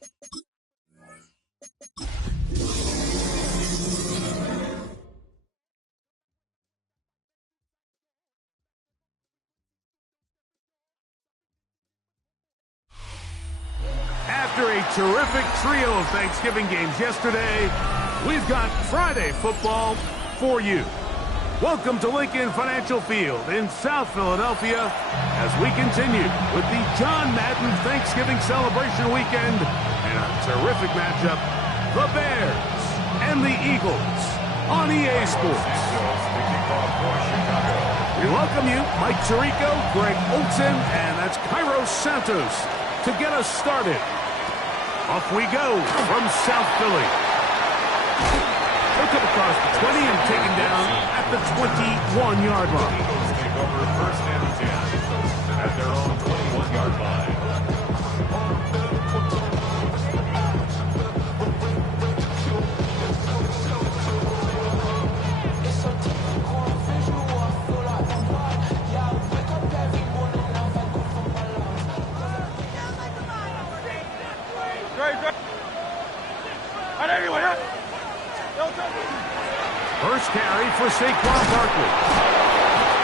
After a terrific trio of Thanksgiving games yesterday, we've got Friday football for you. Welcome to Lincoln Financial Field in South Philadelphia as we continue with the John Madden Thanksgiving celebration weekend and a terrific matchup, the Bears and the Eagles on EA Sports. We welcome you, Mike Tirico, Greg Olson, and that's Kairos Santos to get us started. Off we go from South Philly. They'll come across the 20 and taken down at the 21-yard line. Eagles take over first and 10 at their own 21-yard line. First carry for Saquon Barkley.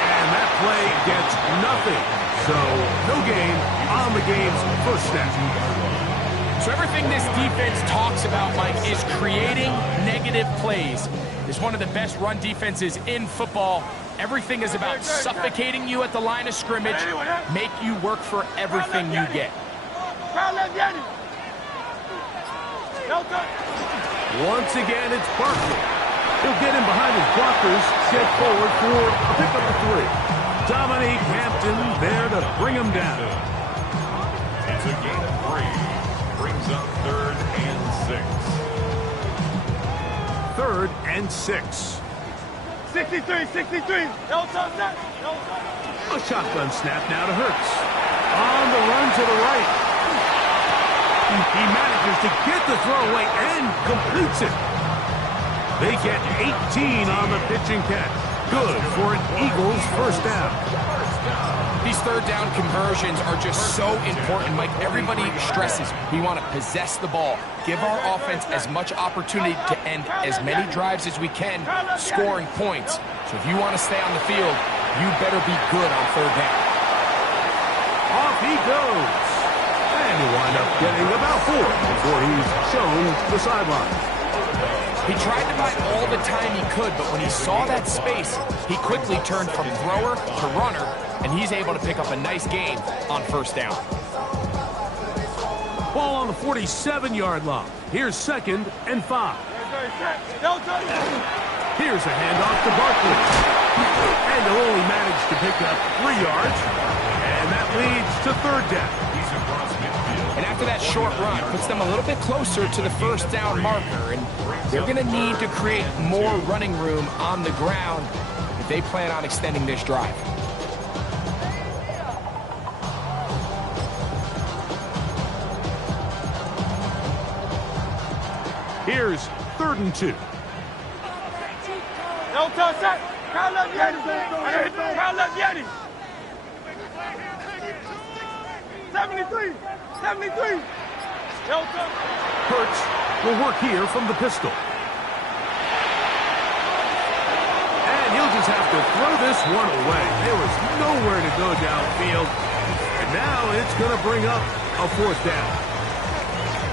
And that play gets nothing. So, no gain on the game's first snap. So everything this defense talks about, Mike, is creating negative plays. It's one of the best run defenses in football. Everything is about suffocating you at the line of scrimmage, make you work for everything you get. Once again, it's Barkley. He'll get in behind his blockers, get forward for a pickup of 3. Dominique Hampton there to bring him down. It's a gain of 3. Brings up 3rd and 6. 3rd and 6. 63. A shotgun snap now to Hurts. On the run to the right. He manages to get the throw away and completes it. They get 18 on the pitching catch. Good for an Eagles first down. These third down conversions are just so important, Mike. Everybody stresses we want to possess the ball, give our offense as much opportunity to end as many drives as we can, scoring points. So if you want to stay on the field, you better be good on third down. Off he goes. And he'll wind up getting about 4 before he's shown the sideline. He tried to buy all the time he could, but when he saw that space, he quickly turned from thrower to runner, and he's able to pick up a nice gain on first down. Ball on the 47-yard line. Here's 2nd and 5. Here's a handoff to Barkley. And he'll only manage to pick up 3 yards, and that leads to 3rd down. And after that short run, puts them a little bit closer to the first down marker, and they're going to need to create more running room on the ground if they plan on extending this drive. Here's 3rd and 2. Hurts will work here from the pistol. And he'll just have to throw this one away. There was nowhere to go downfield. And now it's going to bring up a 4th down.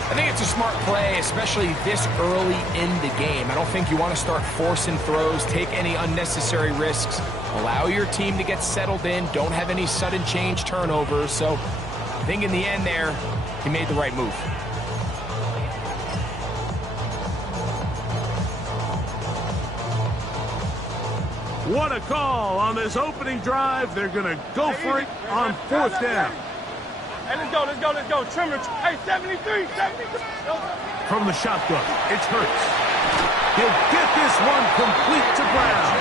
I think it's a smart play, especially this early in the game. I don't think you want to start forcing throws, take any unnecessary risks. Allow your team to get settled in. Don't have any sudden change turnovers. So I think in the end there, he made the right move. What a call on this opening drive. They're going to go for it on 4th down. Hey, let's go. Trimmer. Hey, 73. From the shotgun, it's Hurts. He'll get this one complete to Brown.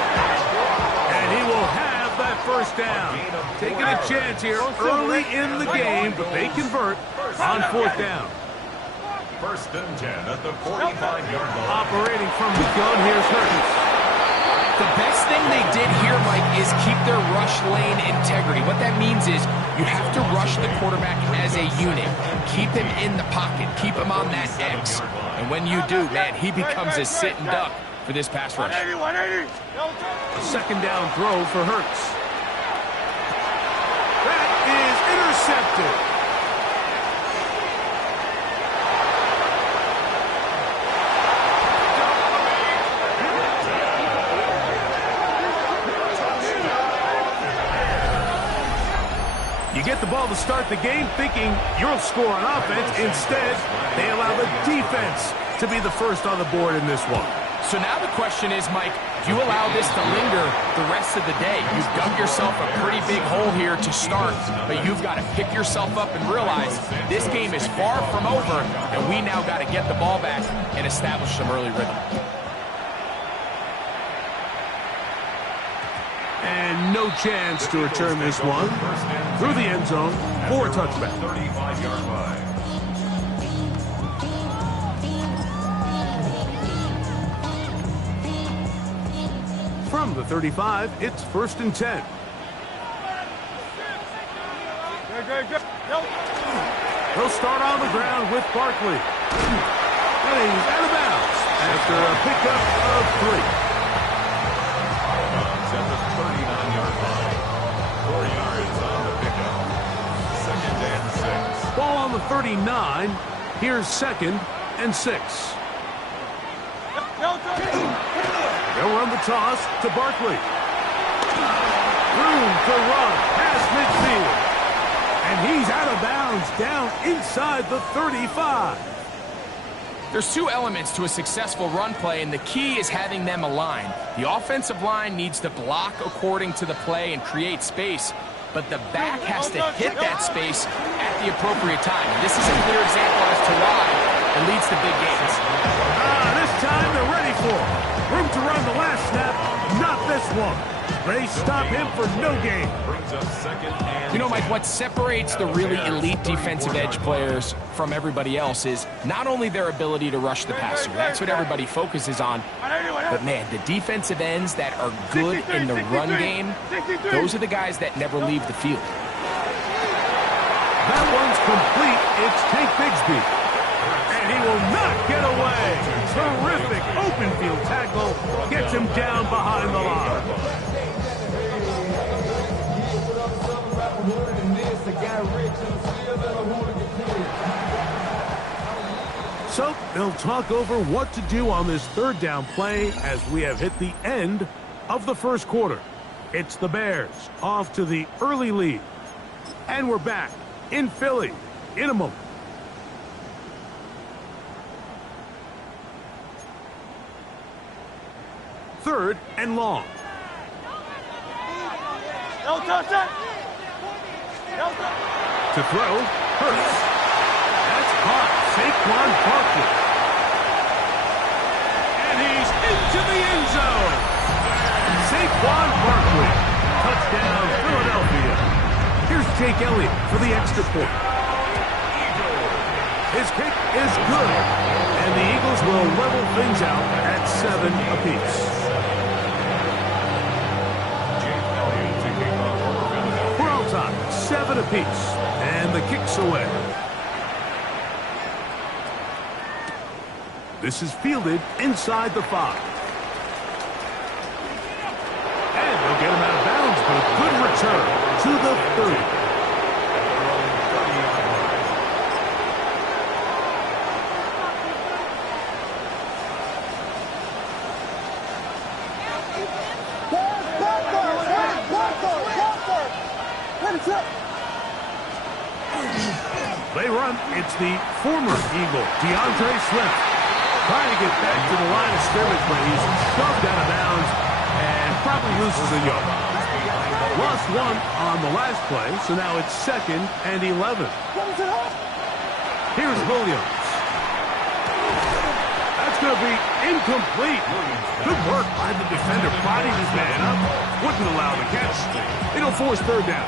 And he will have that first down. Taking a chance here early in the game, but they convert on 4th down. 1st and 10 at the 45-yard line. Operating from the gun, here's Hurts. The best thing they did here, Mike, is keep their rush lane integrity. What that means is you have to rush the quarterback as a unit. Keep him in the pocket. Keep him on that X. And when you do, man, he becomes a sitting duck for this pass rush. 180. A second down throw for Hurts. That is intercepted. You get the ball to start the game thinking you'll score on offense. Instead, they allow the defense to be the first on the board in this one. So now the question is, Mike, do you allow this to linger the rest of the day? You've dug yourself a pretty big hole here to start, but you've got to pick yourself up and realize this game is far from over, and we now got to get the ball back and establish some early rhythm. And no chance to return this one through the end zone for a touchback. 35-yard line. From the 35, it's 1st and 10. Good. They'll start on the ground with Barkley. And he's out of bounds after a pickup of 3. At the 39-yard line. 4 yards on the pickup. 2nd and 6. Ball on the 39. Here's 2nd and 6. They'll run the toss to Barkley. Room to run past midfield. And he's out of bounds down inside the 35. There's two elements to a successful run play, and the key is having them aligned. The offensive line needs to block according to the play and create space, but the back has to hit that space at the appropriate time. And this is a clear example as to why it leads to big gains. This time they're ready for it. Room to run the last snap, not this one. They stop him for no gain. Brings up 2nd and You know, Mike, what separates the really elite defensive edge players from everybody else is not only their ability to rush the passer. That's what everybody focuses on. But, man, the defensive ends that are good in the run game, those are the guys that never leave the field. That one's complete. It's Tank Bigsby. And he will not get away. Terrific open field tackle. Gets him down behind the line. So they'll talk over what to do on this 3rd down play as we have hit the end of the 1st quarter. It's the Bears off to the early lead. And we're back in Philly in a moment. Third and long. To throw, Hurts. That's caught. Saquon Barkley. And he's into the end zone. Saquon Barkley. Touchdown, Philadelphia. Here's Jake Elliott for the extra point. His kick is good. And the Eagles will level things out at 7 apiece. We're all time, 7 apiece. And the kick's away. This is fielded inside the 5. And they'll get him out of bounds, but a good return to the 30. They run. It's the former Eagle, DeAndre Swift, trying to get back to the line of scrimmage, but he's shoved out of bounds and probably loses a yard. Lost 1 on the last play, so now it's 2nd and 11. Here's Williams. That's going to be incomplete. Good work by the defender, prodding his man up. Wouldn't allow the catch. It'll force 3rd down.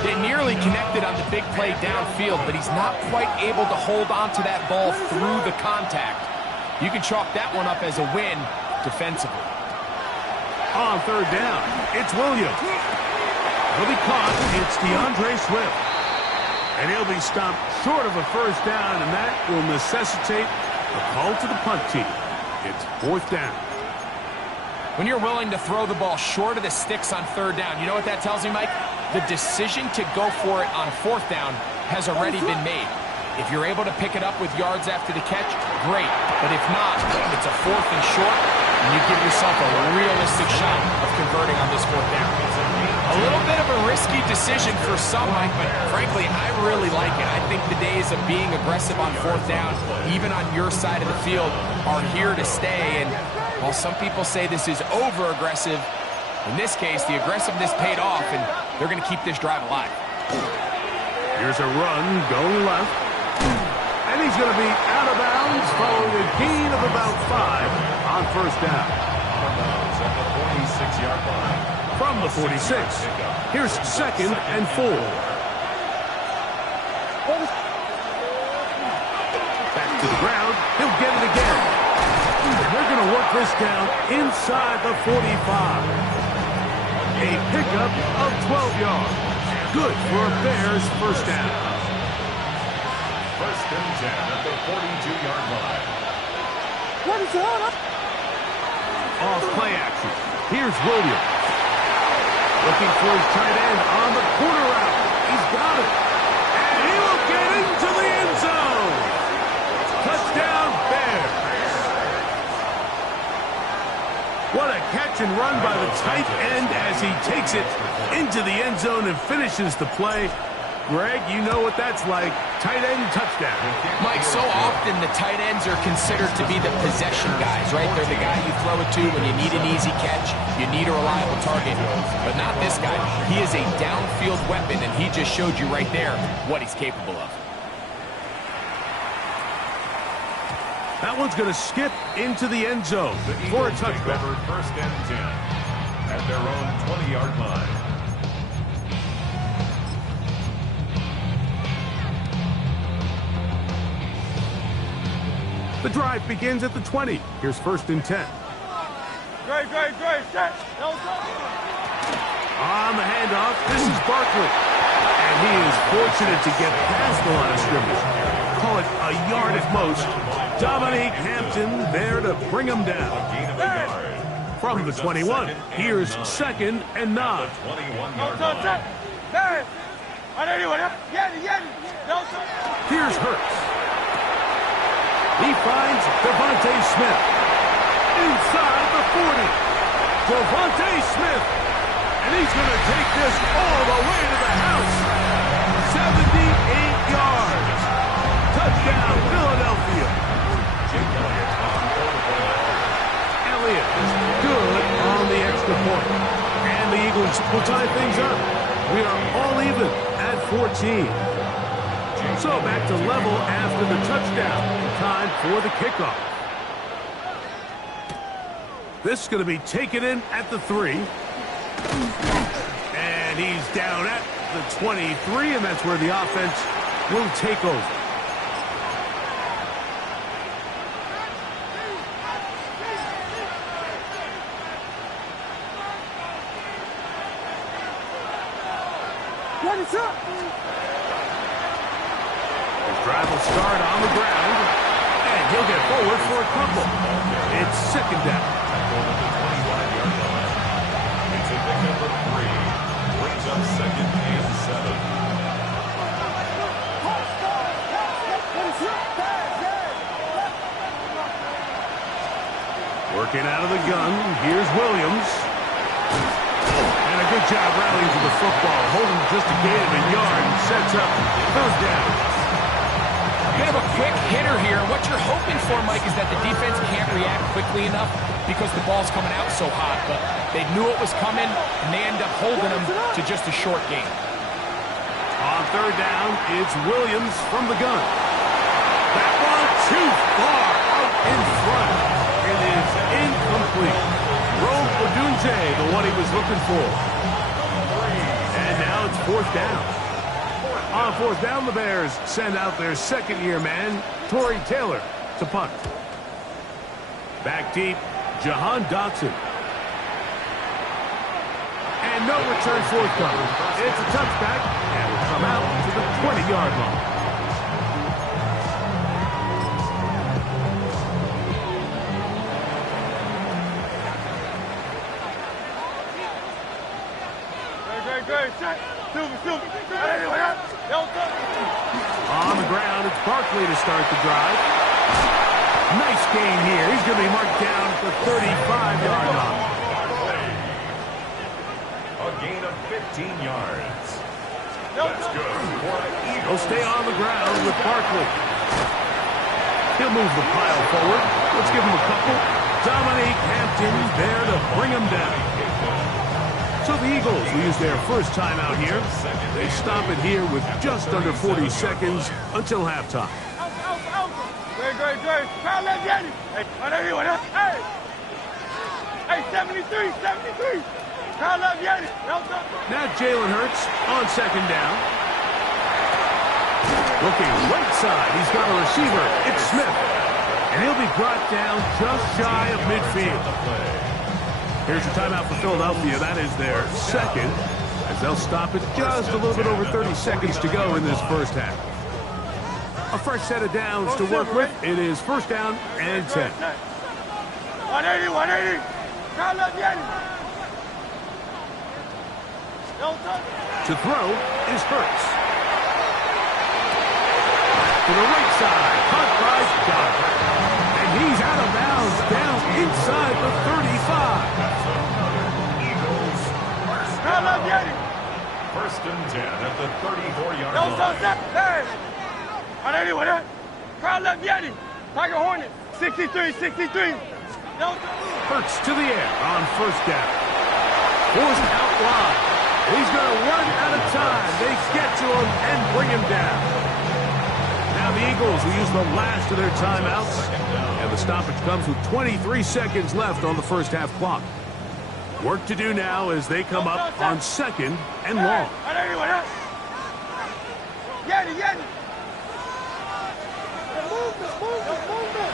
They nearly connected on the big play downfield, but he's not quite able to hold on to that ball through the contact. You can chalk that one up as a win defensively. On third down, it's Williams. He'll be caught. It's DeAndre Swift. And he'll be stopped short of a first down, and that will necessitate a call to the punt team. It's fourth down. When you're willing to throw the ball short of the sticks on third down, you know what that tells me, Mike? The decision to go for it on fourth down has already been made. If you're able to pick it up with yards after the catch, great. But if not, it's a fourth and short, and you give yourself a realistic shot of converting on this fourth down. A little bit of a risky decision for some, Mike, but frankly, I really like it. I think the days of being aggressive on fourth down, even on your side of the field, are here to stay. And while some people say this is over-aggressive, in this case, the aggressiveness paid off, and they're going to keep this drive alive. Here's a run going left. And he's going to be out of bounds following a gain of about 5 on first down. Out of bounds at the 46-yard line. From the 46, here's second and 4. Back to the ground. He'll get it again. They're going to work this down inside the 45. A pickup of 12 yards. Good for a Bears first down. First and 10 at the 42-yard line. What is that? Off play action. Here's Williams. Looking for his tight end on the corner route. He's got it. And he will get into the end zone. Touchdown, Bears. What a catch and run by the tight end as he takes it into the end zone and finishes the play. Greg, you know what that's like. Tight end touchdown. Mike, so often the tight ends are considered to be the possession guys, right? They're the guy you throw it to when you need an easy catch, you need a reliable target. But not this guy. He is a downfield weapon, and he just showed you right there what he's capable of. That one's going to skip into the end zone for a touchdown. First and 10 at their own 20-yard line. The drive begins at the 20. Here's first and 10. Great, set. No, On the handoff, this is Barkley. And he is fortunate to get past the line of scrimmage. Call it a yard at most. Dominique Hampton there to bring him down. From the 21, here's second and 9. Here's Hurts. He finds Devontae Smith inside the 40. Devontae Smith, and he's going to take this all the way to the house. 78 yards. Touchdown, Philadelphia. Elliott is good on the extra point. And the Eagles will tie things up. We are all even at 14. So back to level after the touchdown. Time for the kickoff. This is going to be taken in at the 3. And he's down at the 23, and that's where the offense will take over. What is up? Drive will start on the ground, and he'll get forward for a couple. It's second down. It's a big number 3. Brings up second and 7. Working out of the gun, here's Williams. And a good job rallying to the football, holding just a gain of a yard and sets up third down. You have a quick hitter here. What you're hoping for, Mike, is that the defense can't react quickly enough because the ball's coming out so hot. But they knew it was coming, and they end up holding them to just a short gain. On third down, it's Williams from the gun. That one too far out in front. It is incomplete. Rome Odunze, the one he was looking for. And now it's fourth down. On fourth down, the Bears send out their second-year man, Torrey Taylor, to punt. Back deep, Jahan Dotson. And no return forthcoming. It's a touchback, and will come out to the 20-yard line. On the ground, it's Barkley to start the drive. Nice gain here. He's going to be marked down at the 35-yard line. A gain of 15 yards. That's good for the Eagles. He'll stay on the ground with Barkley. He'll move the pile forward. Let's give him a couple. Dominique Hampton there to bring him down. So the Eagles will use their first timeout here. They stop it here with just under 40 seconds until halftime. Great. Crowd left Yanni. Hey, 73. Crowd left Yanni. Now Jalen Hurts on second down. Looking right side. He's got a receiver. It's Smith. And he'll be brought down just shy of midfield. Here's your timeout for Philadelphia. That is their second, as they'll stop it just a little bit over 30 seconds to go in this first half. A fresh set of downs to work with. It is first down and 10. 180. Crowd left Yanni. To throw is Hurts. To the right side, caught by Goddard. And he's out of bounds, down inside the 35. First and 10 at the 34-yard line. Hey! 180. Crowd left Yanni. Tiger Hornet. 63. Hurts to the air on first down. Forced out wide. He's going to run out of time. They get to him and bring him down. Now the Eagles will use the last of their timeouts. And the stoppage comes with 23 seconds left on the first half clock. Work to do now as they come up on second and long. Yanni.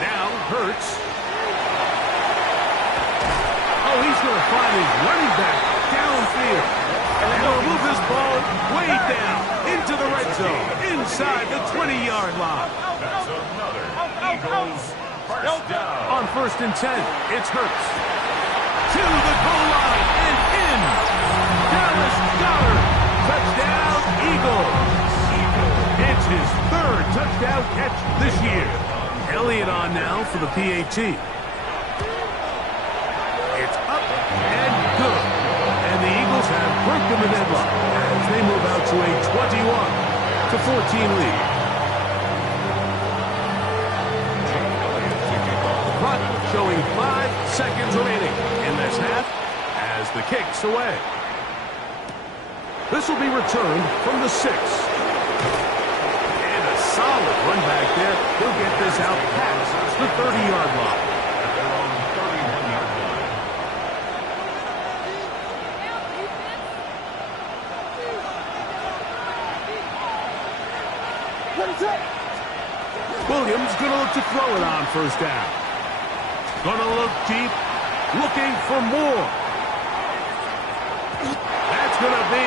Now Hurts. Oh, he's going to find his running back downfield. And he'll move this ball way down into the red zone, inside the 20-yard line. That's another Eagles first down. On first and 10, it's Hurts. To the goal line and in. Dallas Goedert. Touchdown, Eagles. It's his third touchdown catch this year. Elliott on now for the PAT. It's up and good. And the Eagles have broken the deadlock as they move out to a 21-14 lead. The clock showing 5 seconds remaining in this half as the kick's away. This will be returned from the 6. And a solid run back there. He'll get this out past the 30-yard line. At their own 31-yard line. Williams going to look to throw it on first down. Going to look deep, looking for more. That's going to be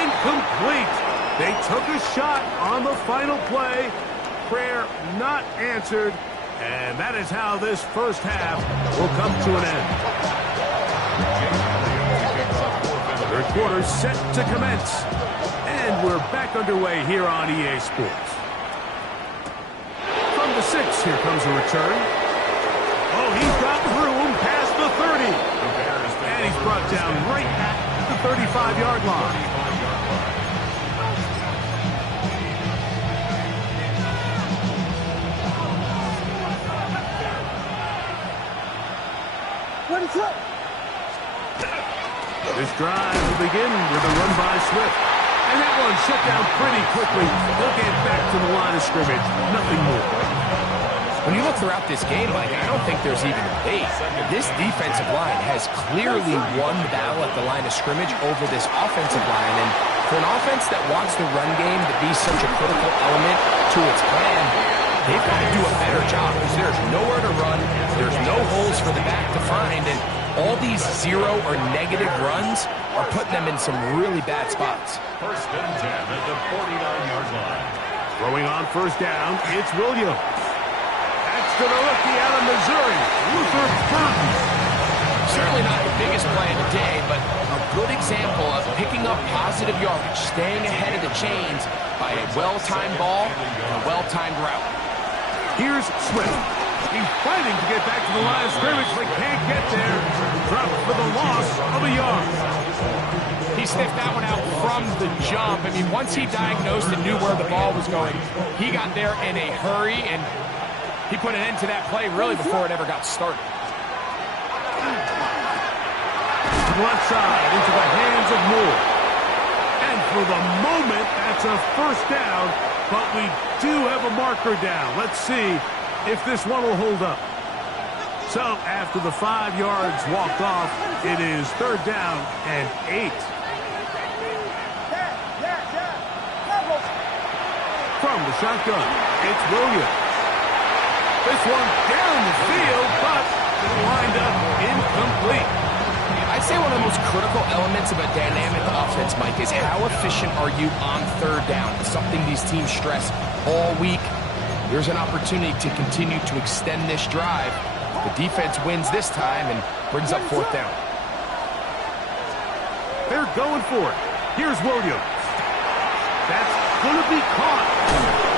incomplete. They took a shot on the final play. Prayer not answered. And that is how this first half will come to an end. Third quarter set to commence. And we're back underway here on EA Sports. From the 6, here comes a return. Oh, he's got room past the 30. And he's brought down right at the 35-yard line. This drive will begin with a run by Swift. And that one shut down pretty quickly. They'll get back to the line of scrimmage. Nothing more. When you look throughout this game, Mike, I don't think there's even a debate. This defensive line has clearly won the battle at the line of scrimmage over this offensive line. And for an offense that wants the run game to be such a critical element to its plan, they've got to do a better job because there's nowhere to run. There's no holes for the back to find. And All these zero or negative runs are putting them in some really bad spots. First and 10 at the 49-yard line. Throwing on first down, it's Williams. That's to the rookie out of Missouri, Luther Burton. Certainly not the biggest play of the day, but a good example of picking up positive yardage, staying ahead of the chains by a well-timed ball and a well-timed route. Here's Swift. He's fighting to get back to the line of scrimmage, but can't get there. Dropped for the loss of a yard. He sniffed that one out from the jump. I mean, once he diagnosed and knew where the ball was going, he got there in a hurry, and he put an end to that play really before it ever got started. Left side into the hands of Moore. And for the moment, that's a first down, but we do have a marker down. Let's see if this one will hold up. So after the 5 yards walked off, it is third down and 8. From the shotgun, it's Williams. This one down the field, but it'll wind up incomplete. I'd say one of the most critical elements of a dynamic offense, Mike, is how efficient are you on third down? It's something these teams stress all week. Here's an opportunity to continue to extend this drive. The defense wins this time and brings up fourth down. They're going for it. Here's Williams. That's going to be caught.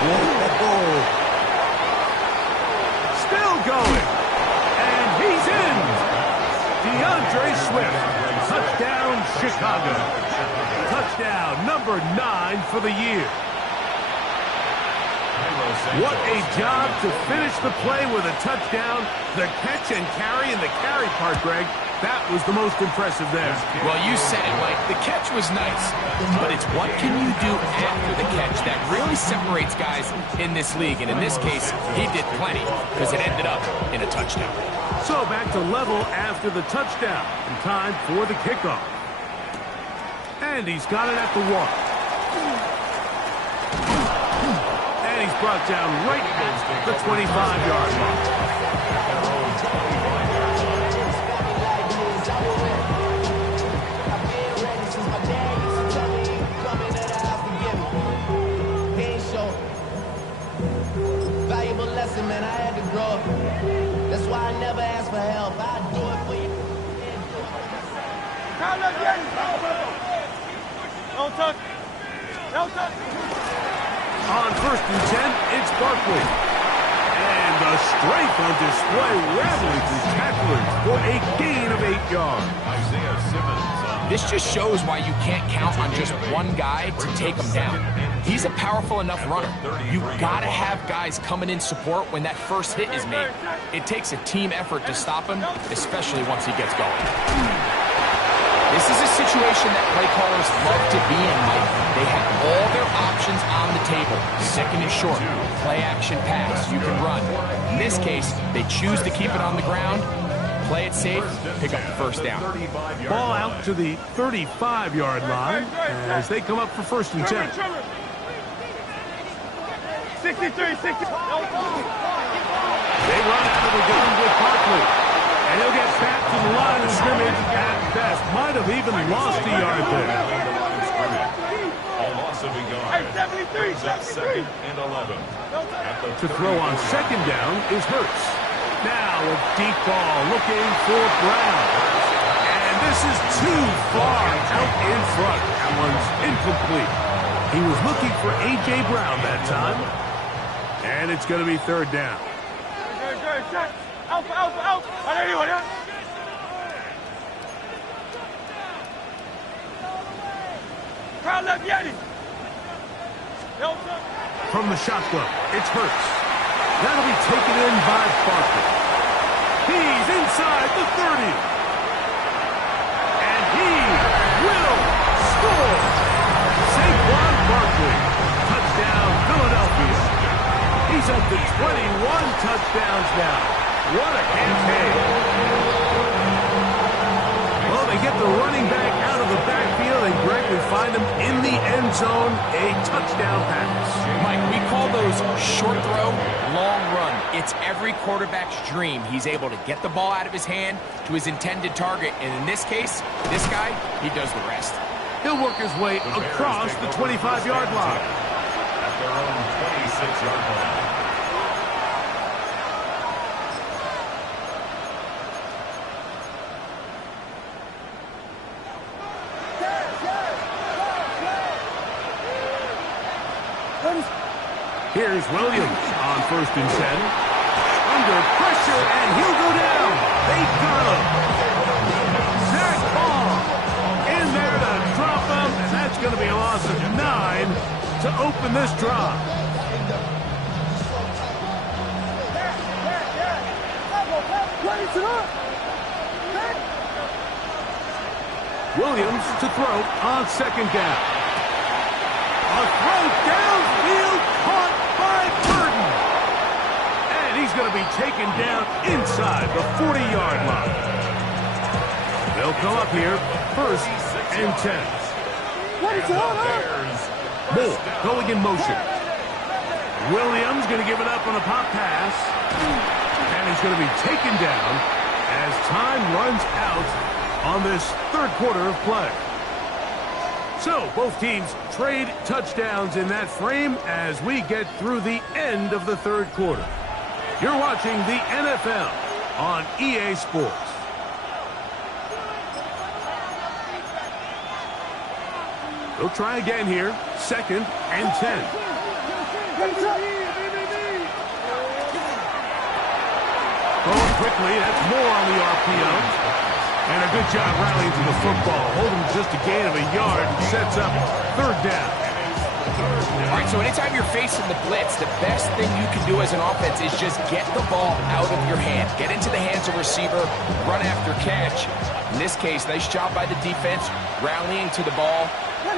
Whoa. Still going. And he's in. DeAndre Swift. Touchdown, Chicago. Touchdown number 9 for the year. What a job to finish the play with a touchdown. The catch and carry, and the carry part, Greg, that was the most impressive there. Well, you said it, Mike. The catch was nice, but it's what can you do after the catch that really separates guys in this league. And in this case, he did plenty because it ended up in a touchdown. So back to level after the touchdown. And time for the kickoff. And he's got it at the 1. And he's brought down right at the 25-yard line. Valuable lesson, man. I had to grow up. That's why I never ask for help. I do it for you. Don't touch. Don't touch. On first and 10, it's Barkley. And the strength on display, rattling through tacklers for a gain of 8 yards. Isaiah Simmons on This just shows why you can't count on just one guy to take him down. He's a powerful enough runner. You gotta have guys coming in support when that first hit is made. It takes a team effort to stop him, especially once he gets going. This is a situation that play callers love to be in, Mike. They have all their options on the table. Second and short, play action pass, you can run. In this case, they choose to keep it on the ground, play it safe, pick up the first down. Ball out to the 35-yard line as they come up for first and 10. 63, 60. They run out of the gun with Barkley. And he'll get back to the line of scrimmage at best. Might have even lost a yard there. a loss of a yard. Hey, 73, That's 73. second and 11. To throw on second down is Hurts. Now a deep ball looking for Brown. And this is too far out in front. That one's incomplete. He was looking for A.J. Brown that time. And it's going to be third down. Good. Alpha. Anyone, yeah? Crowd left, Yeti. From the shotgun, it's Hurts. That'll be taken in by Barkley. He's inside the 30. And he will score. Saquon Barkley. Touchdown, Philadelphia. He's up to 21 touchdowns now. What a campaign. Well, they get the running back out of the backfield, and Greg, we find find him in the end zone, a touchdown pass. Mike, we call those short throw, long run. It's every quarterback's dream. He's able to get the ball out of his hand to his intended target. And in this case, this guy, he does the rest. He'll work his way across the 25-yard line. At their own 26-yard line. Here's Williams on 1st and 10. Under pressure, and he'll go down. They got him. Zach Ball in there to drop him, and that's going to be a loss of 9 to open this drive. Williams to throw on 2nd down. A throw downfield caught by Burton. And he's going to be taken down inside the 40-yard line. They'll come up here 1st and 10. Moore going in motion. Williams going to give it up on a pop pass. And he's going to be taken down as time runs out on this 3rd quarter of play. So, both teams trade touchdowns in that frame as we get through the end of the 3rd quarter. You're watching the NFL on EA Sports. They'll try again here, 2nd and 10. Going quickly, that's Moore on the RPO. And a good job rallying to the football. Holding just a gain of a yard and sets up 3rd down. All right, so anytime you're facing the blitz, the best thing you can do as an offense is just get the ball out of your hand. Get into the hands of receiver, run after catch. In this case, nice job by the defense, rallying to the ball.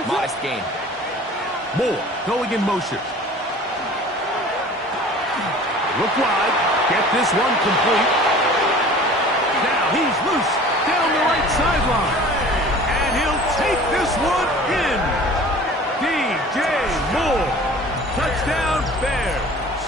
Modest gain. Moore going in motion. Look wide. Get this one complete. Now he's loose down the right sideline. And he'll take this one in. DJ Moore. Touchdown Bears.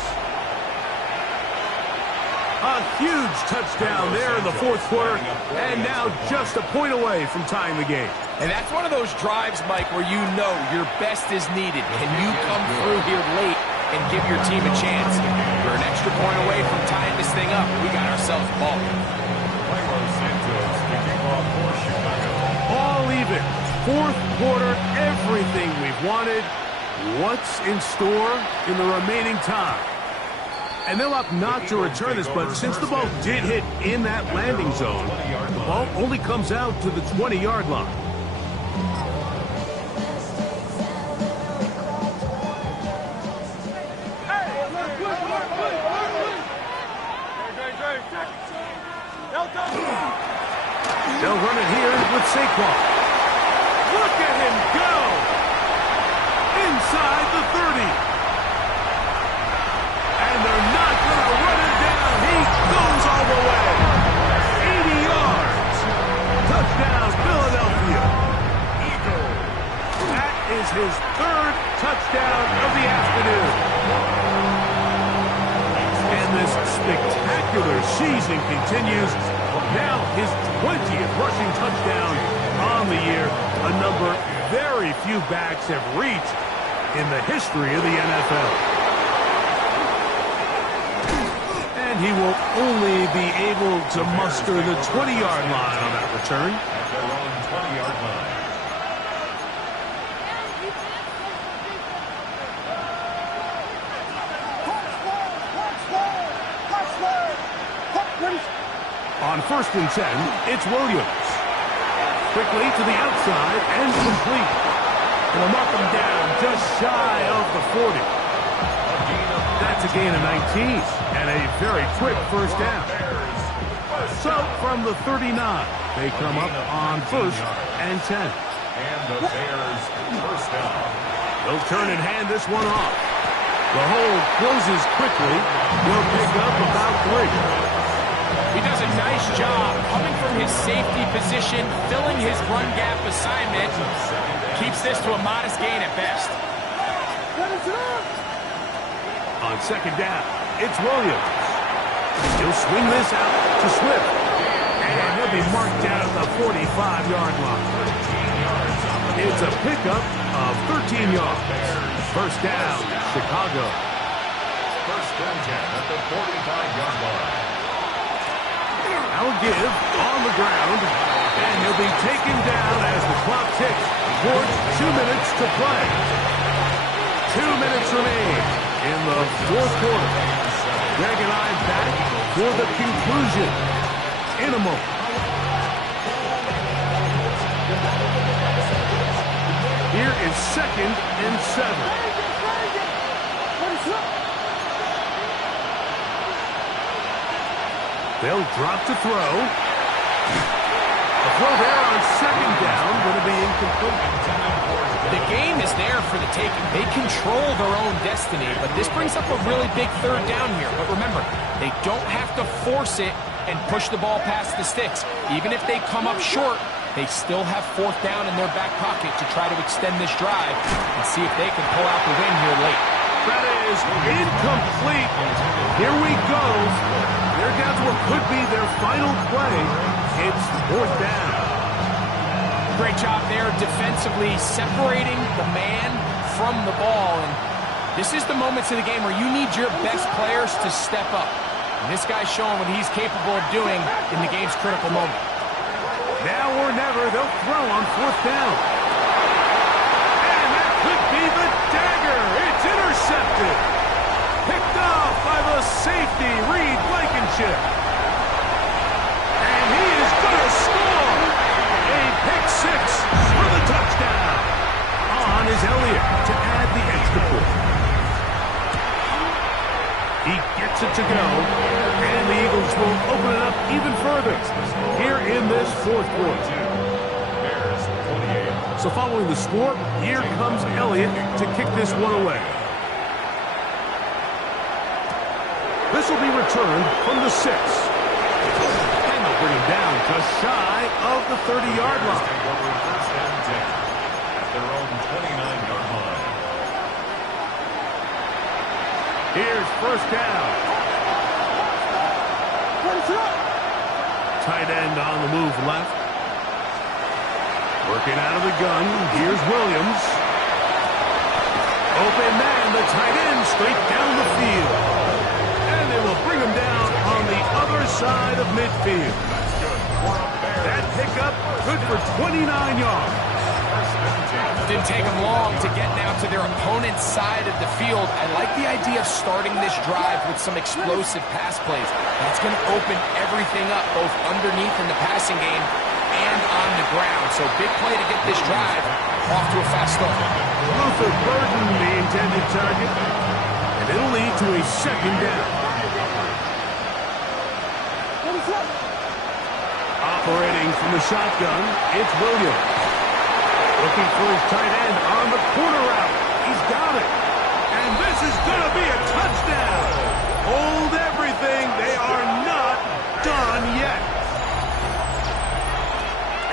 A huge touchdown there in the 4th quarter. And now just a point away from tying the game. And that's one of those drives, Mike, where you know your best is needed. Can you come through here late and give your team a chance? We're an extra point away from tying this thing up. We got ourselves a ball. All even. 4th quarter, everything we've wanted. What's in store in the remaining time? And they'll opt not to return this, but since the ball did hit in that landing zone, the ball only comes out to the 20-yard line. They'll run it here with Saquon. Look at him go! Inside the 30. And they're not going to run him down. He goes all the way. 80 yards. Touchdown, Philadelphia. That is his 3rd touchdown of the afternoon. And this spectacular season continues. Now his 20th rushing touchdown on the year, a number very few backs have reached in the history of the NFL. And he will only be able to muster the 20-yard line on that return. At their own 20-yard line. On 1st and 10, it's Williams. Quickly to the outside and complete. And they'll mark him down just shy of the 40. That's a gain of 19 and a very quick 1st down. So from the 39, they come up on 1st and 10. And the Bears 1st down. They'll turn and hand this one off. The hold closes quickly. They'll pick up about 3. He does a nice job coming from his safety position, filling his run gap assignment. Keeps this to a modest gain at best. On second down, it's Williams. He'll swing this out to Swift. And he'll be marked down at the 45-yard line. It's a pickup of 13 yards. First down, Chicago. First and 10 at the 45-yard line. Now give on the ground, and he'll be taken down as the clock ticks towards 2 minutes to play. 2 minutes remain in the fourth quarter. Greg and I back for the conclusion in a moment. Here is second and 7. They'll drop to throw. The throw there on second down going to be incomplete. The game is there for the taking. They control their own destiny, but this brings up a really big third down here. But remember, they don't have to force it and push the ball past the sticks. Even if they come up short, they still have fourth down in their back pocket to try to extend this drive and see if they can pull out the win here late. That is incomplete. Here we go. They're down to what could be their final play. It's fourth down. Great job there defensively, separating the man from the ball. And this is the moments of the game where you need your best players to step up. And this guy's showing what he's capable of doing in the game's critical moment. Now or never, they'll throw on fourth down. And that could be the dagger. It's intercepted. Picked off by the safety, Reed Blankenship. And he is going to score. A pick six for the touchdown. On is Elliott to add the extra point. He gets it to go. And the Eagles will open it up even further here in this fourth quarter. So following the score, here comes Elliott to kick this one away. This will be returned from the 6. And they'll bring him down just shy of the 30-yard line. First and 10 at their own 29-yard line. Here's first down. Tight end on the move left. Working out of the gun. Here's Williams. Open man, the tight end, straight down the field. And they will bring him down on the other side of midfield. That pickup good for 29 yards. Didn't take them long to get now to their opponent's side of the field. I like the idea of starting this drive with some explosive pass plays. That's going to open everything up, both underneath in the passing game and on the ground. So big play to get this drive off to a fast start. Luther Burden, the intended target, and it'll lead to a second down. Operating from the shotgun, it's Williams. Looking for his tight end on the corner route. He's got it. And this is going to be a touchdown. Hold everything. They are not done yet.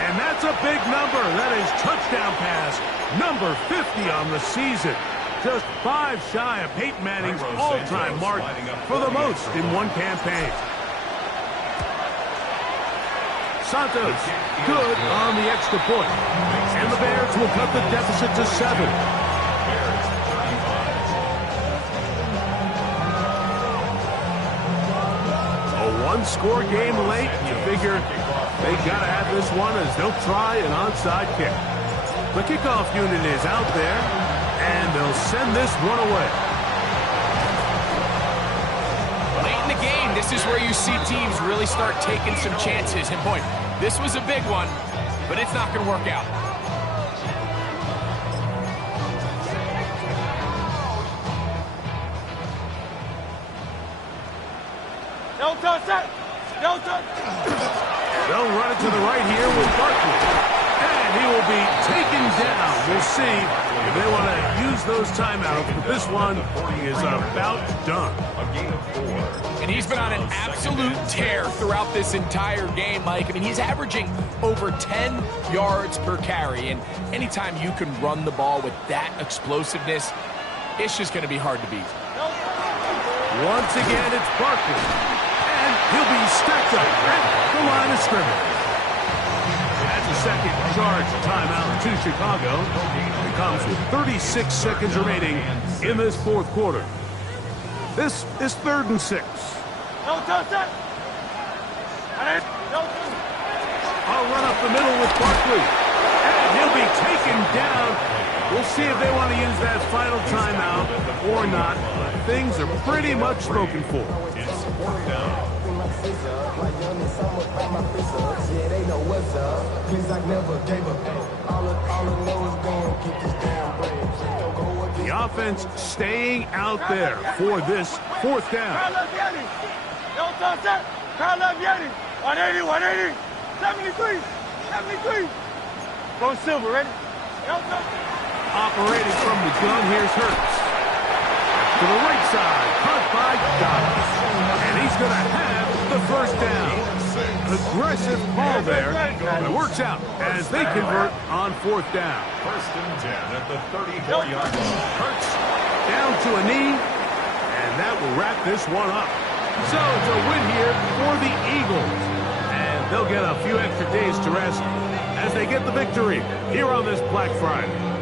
And that's a big number. That is touchdown pass number 50 on the season. Just 5 shy of Peyton Manning's all-time mark for the most in one campaign. Santos, good on the extra point. And the Bears will cut the deficit to 7. A one-score game late. You figure they got to have this one as they'll try an onside kick. The kickoff unit is out there, and they'll send this one away. Late in the game, this is where you see teams really start taking some chances. And boy, this was a big one, but it's not going to work out. They'll run it to the right here with Barkley. And he will be taken down We'll see if they want to use those timeouts, but this one is about done. A gain of 4. And he's been on an absolute tear throughout this entire game, Mike. I mean, he's averaging over 10 yards per carry. And anytime you can run the ball with that explosiveness, it's just going to be hard to beat. Once again, it's Barkley. And he'll be stacked up at the line of scrimmage. That's a second charge timeout to Chicago. It comes with 36 seconds remaining in this fourth quarter. This is 3rd and 6. No touch that. I'll run up the middle with Barkley. And he'll be taken down. We'll see if they want to use that final timeout or not. Things are pretty much spoken for. It's 4th down. The offense staying out there for this 4th down. No touch that. Kyle Lavieri. 180, 180. 73, 73. Go Silver, ready? No touch. Operating from the gun, here's Hurts. To the right side, caught by Dobbs. And he's going to have the first down. Aggressive ball there. It works out as they convert on 4th down. 1st and 10 at the 34-yard line. Hurts down to a knee, and that will wrap this one up. So it's a win here for the Eagles. And they'll get a few extra days to rest as they get the victory here on this Black Friday.